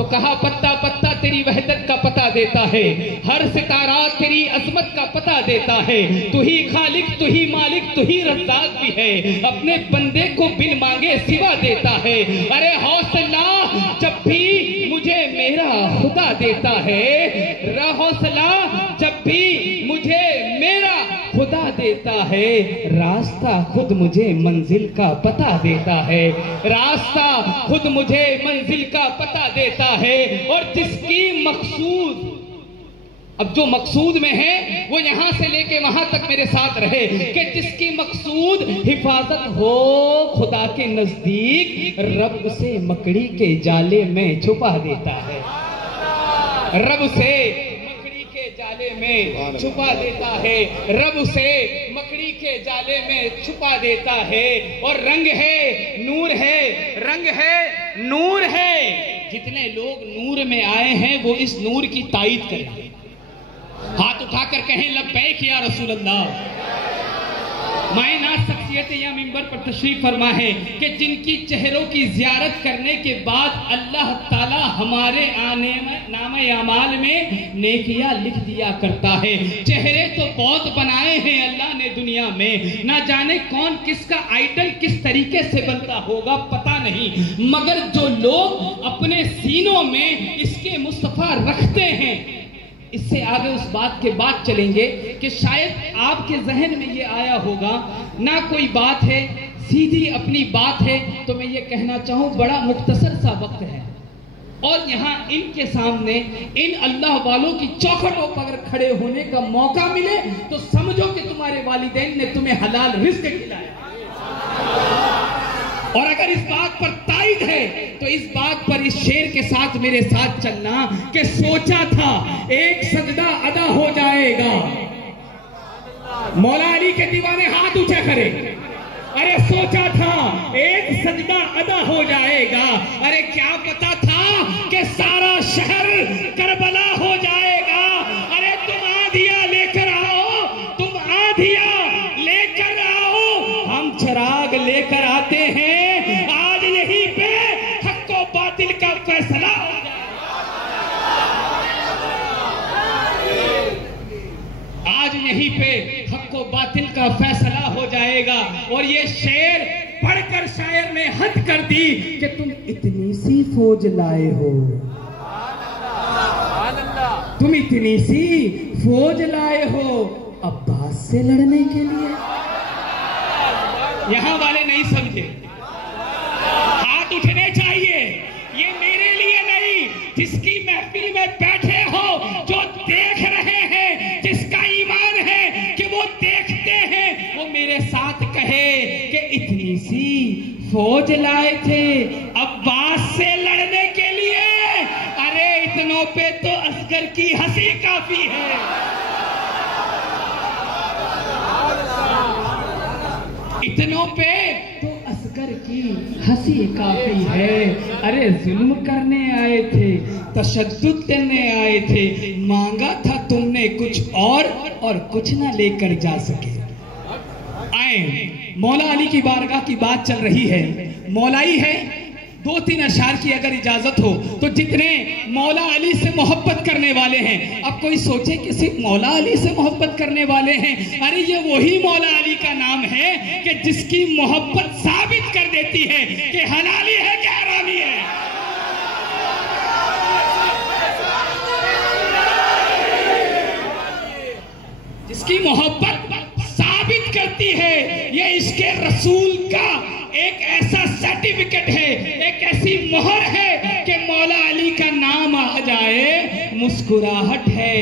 तो कहा पत्ता पत्ता तेरी वहदत का पता देता है, हर सितारा तेरी अजमत का पता देता है। तू ही खालिक, तू ही मालिक, तू ही रज़्ज़ाक़ भी है, अपने बंदे को बिन मांगे सिवा देता है। अरे हौसला जब भी मुझे मेरा खुदा देता है, हौसला जब भी मुझे मेरा खुदा देता है, रास्ता खुद मुझे मंजिल का पता देता है, रास्ता खुद मुझे मंजिल का पता देता है। और जिसकी मकसूद, अब जो मकसूद में है वो यहां से लेके वहां तक मेरे साथ रहे, कि जिसकी मकसूद हिफाजत हो खुदा के नजदीक, रब से मकड़ी के जाले में छुपा देता है, रब से मकड़ी के जाले में छुपा देता है, रब से मकड़ी के जाले में छुपा देता है। और रंग है नूर है, रंग है नूर है। जितने लोग नूर में आए हैं वो इस नूर की ताईद करें, हाथ उठाकर कहें लब्बैक या रसूल अल्लाह। मायनात शख्सियत या मिंबर पर तशरीफ फरमा है कि जिनकी चेहरों की ज़ियारत करने के बाद अल्लाह ताला हमारे आने में नामे अमाल में नेकियां लिख दिया करता है। चेहरे तो बहुत बनाए हैं अल्लाह ने दुनिया में, ना जाने कौन किसका आइडल किस तरीके से बनता होगा पता नहीं, मगर जो लोग अपने सीनों में इसके मुस्तफा रखते हैं, इससे आगे उस बात के बाद चलेंगे कि शायद आपके जहन में ये आया होगा ना कोई बात है, सीधी अपनी बात है। तो मैं ये कहना चाहूँ बड़ा मुख्तसर सा वक्त है और यहाँ इनके सामने इन अल्लाह वालों की चौखटों पर अगर खड़े होने का मौका मिले तो समझो कि तुम्हारे वालिदैन ने तुम्हें हलाल रिज़्क़ खिलाया। और अगर इस बात पर ताईद है तो इस बात पर इस शेर के साथ मेरे साथ चलना कि सोचा था एक सजदा अदा हो जाएगा। मौला अली के दीवाने हाथ ऊंचे करें। अरे सोचा था एक सजदा अदा हो जाएगा, अरे क्या पता था कि सारा शहर करबला हो जाएगा। अरे तुम आधिया लेकर आओ, तुम आधिया लेकर आओ, हम चिराग लेकर आते हैं। आज यहीं पे हक व बातिल का फैसला हो जाएगा, आज यहीं पे हक व बातिल का फैसला हो जाएगा। और ये शेर पढ़कर शायर ने हद कर दी कि तुम इतनी सी फौज लाए हो, तुम इतनी सी फौज लाए हो अब्बास से लड़ने के लिए। यहां वाले नहीं समझे, हाथ उठने चाहिए। ये मेरे लिए नहीं, जिसकी महफिल में बैठे हो, जो देख रहे हैं, जिसका ईमान है कि वो देखते हैं, वो मेरे साथ कहे कि इतनी सी फौज लाए थे अब्बास से लड़ने के लिए। अरे इतनों पे तो असगर की हंसी काफी है। इतनों पे तो असगर की हंसी काफी है। अरे जुल्म करने आए थे, तशद्दुद देने आए थे, मांगा था तुमने कुछ और कुछ ना लेकर जा सके। आए मौला अली की बारगाह की बात चल रही है, मौलाई है। दो तीन अशार की अगर इजाजत हो तो जितने मौला अली से मोहब्बत करने वाले हैं, अब कोई सोचे कि सिर्फ मौला अली से मोहब्बत करने वाले हैं, अरे ये वही मौला अली का नाम है कि जिसकी मोहब्बत साबित कर देती है कि हलाली है कि हरामी है। जिसकी मोहब्बत साबित करती है, ये इसके रसूल का एक ऐसा सर्टिफिकेट है, एक ऐसी मोहर है कि मौला अली का नाम आ जाए मुस्कुराहट है,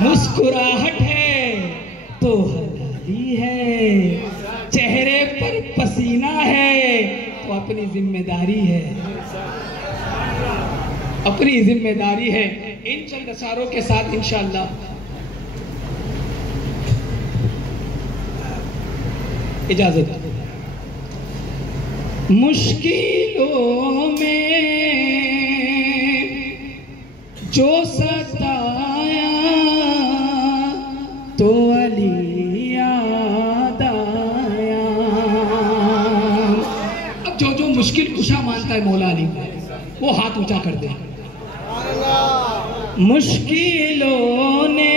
मुस्कुराहट है तो हलाली है, चेहरे पर पसीना है तो अपनी जिम्मेदारी है, अपनी जिम्मेदारी है। इन चंद अशारों के साथ इंशाअल्लाह इजाजत। मुश्किलों में जो सताया तो अली याद आया। अब जो मुश्किल कुशा मानता है मौला अली, वो हाथ ऊंचा कर दे। मुश्किलों ने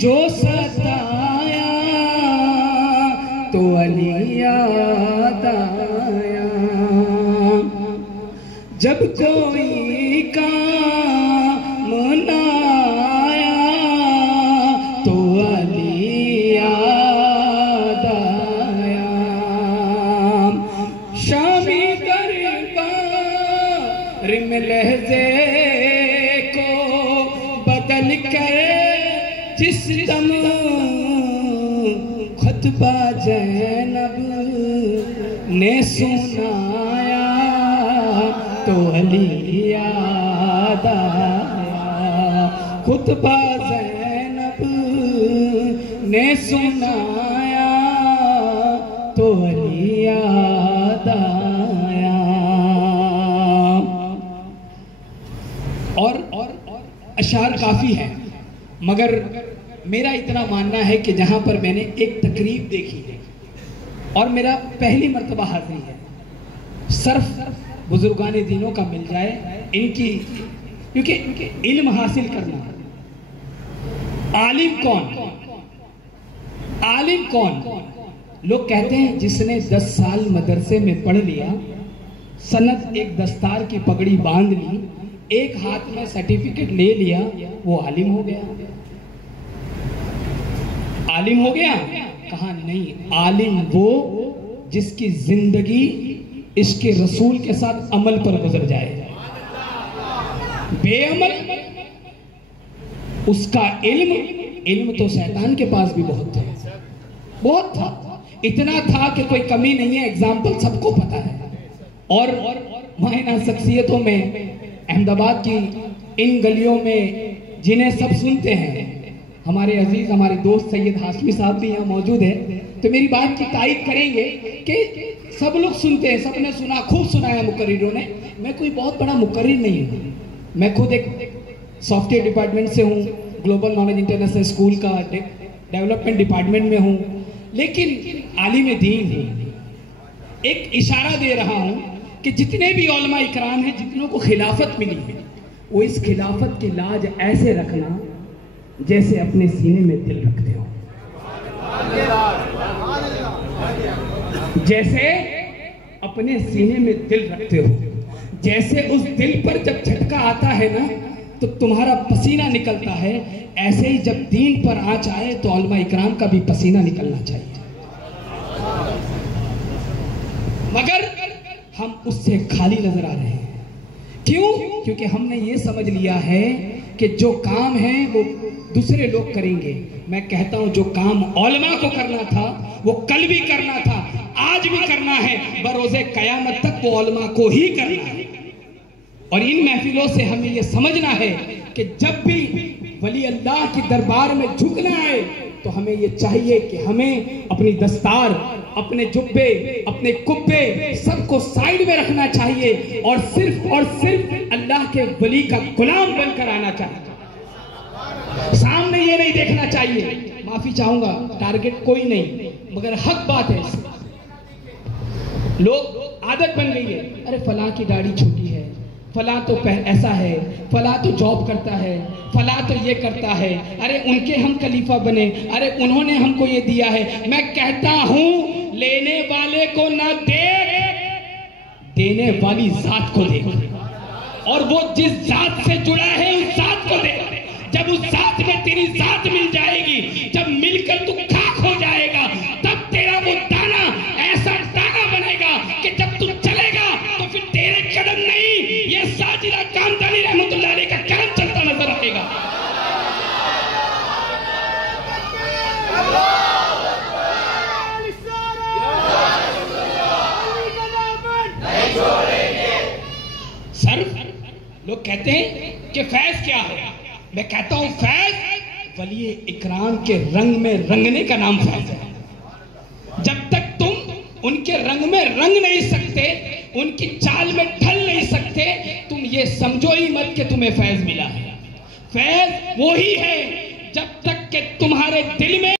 जो सताया तो अली याद आया, जब कोई काम ना आया तो अली याद आया। शामी दरबार में लहजे को बदल कर जिस दम खुतबा ज़ैनब ने सुनाया तो अली याद आया। खुतबा ज़ैनब ने सुनाया तो अली याद आया। और अशार काफी है, मगर मेरा इतना मानना है कि जहां पर मैंने एक तकरीब देखी है और मेरा पहली मर्तबा हाजिरी है, सिर्फ बुजुर्गाने दीनों का मिल जाए इनकी, क्योंकि इल्म हासिल करना। आलिम कौन? आलिम कौन? लोग कहते हैं जिसने 10 साल मदरसे में पढ़ लिया, सनत एक दस्तार की पगड़ी बांध ली, एक हाथ में सर्टिफिकेट ले लिया, वो आलिम हो गया। आलिम हो गया? कहा नहीं, आलिम वो जिसकी जिंदगी इसके रसूल के साथ अमल पर गुजर जाए। बेअमल उसका इल्म तो शैतान के पास भी बहुत था, बहुत था, इतना था कि कोई कमी नहीं है, एग्जाम्पल सबको पता है। और मायना शख्सियतों में अहमदाबाद की इन गलियों में जिन्हें सब सुनते हैं, हमारे अजीज हमारे दोस्त सैयद हाशमी साहब भी यहाँ मौजूद है, तो मेरी बात की तारीफ करेंगे कि सब लोग सुनते हैं, सबने सुना, खूब सुनाया मुकर्रिरों ने। मैं कोई बहुत बड़ा मुकर्रिर नहीं हूँ, मैं खुद एक सॉफ्टवेयर डिपार्टमेंट से हूँ, ग्लोबल नॉलेज इंटरनेशनल स्कूल का डेवलपमेंट डिपार्टमेंट में हूँ, लेकिन आलिम दीन हूँ। एक इशारा दे रहा हूँ कि जितने भी उलमा इकराम हैं, जितनों को खिलाफत मिली है, वो इस खिलाफत की लाज ऐसे रखना जैसे अपने सीने में दिल रखते हो, जैसे अपने सीने में दिल रखते हो। जैसे उस दिल पर जब झटका आता है ना तो तुम्हारा पसीना निकलता है, ऐसे ही जब दीन पर आँच आए तो उलमा इकराम का भी पसीना निकलना चाहिए। मगर हम उससे खाली नजर आ रहे हैं। क्यों? क्योंकि हमने ये समझ लिया है कि जो काम है वो दूसरे लोग करेंगे। मैं कहता हूं जो काम उलमा को करना था वो कल भी करना था, आज भी करना है, बरोज़े कयामत तक वो उलमा को ही करना है। और इन महफिलों से हमें ये समझना है कि जब भी वली अल्लाह की दरबार में झुकना है तो हमें ये चाहिए कि हमें अपनी दस्तार, अपने जुब्बे, अपने कुब्बे सबको साइड में रखना चाहिए और सिर्फ अल्लाह के वली का गुलाम बनकर आना चाहिए। सामने ये नहीं देखना चाहिए, माफी चाहूंगा, टारगेट कोई नहीं, मगर हक बात है। लोग आदत बन गई है, अरे फलां की दाढ़ी छोटी है, फलां तो ऐसा है, फलां तो जॉब करता है, फलां तो ये करता है, अरे उनके हम खलीफा बने, अरे उन्होंने हमको ये दिया है। मैं कहता हूं लेने वाले को ना देख, देने वाली जात को देख, और वो जिस जात से जुड़ा है उस जात को देख। जब उस जात में तेरी जात मिल जाएगी, जब मिलकर तू खाक हो जाएगा, तब तेरा वो दाना ऐसा दाना बनेगा कि जब तू चलेगा तो फिर तेरे कदम नहीं, ये साजिदा कामदानी रहमतुल्लाह अलैह का कदम चलता नजर आएगा। सर, लोग कहते हैं कि फैज क्या है, मैं कहता हूं फैज वली इकराम के रंग में रंगने का नाम फैज है। जब तक तुम उनके रंग में रंग नहीं सकते, उनकी चाल में ढल नहीं सकते, तुम ये समझो ही मत कि तुम्हें फैज मिला है। फैज वो ही है जब तक कि तुम्हारे दिल में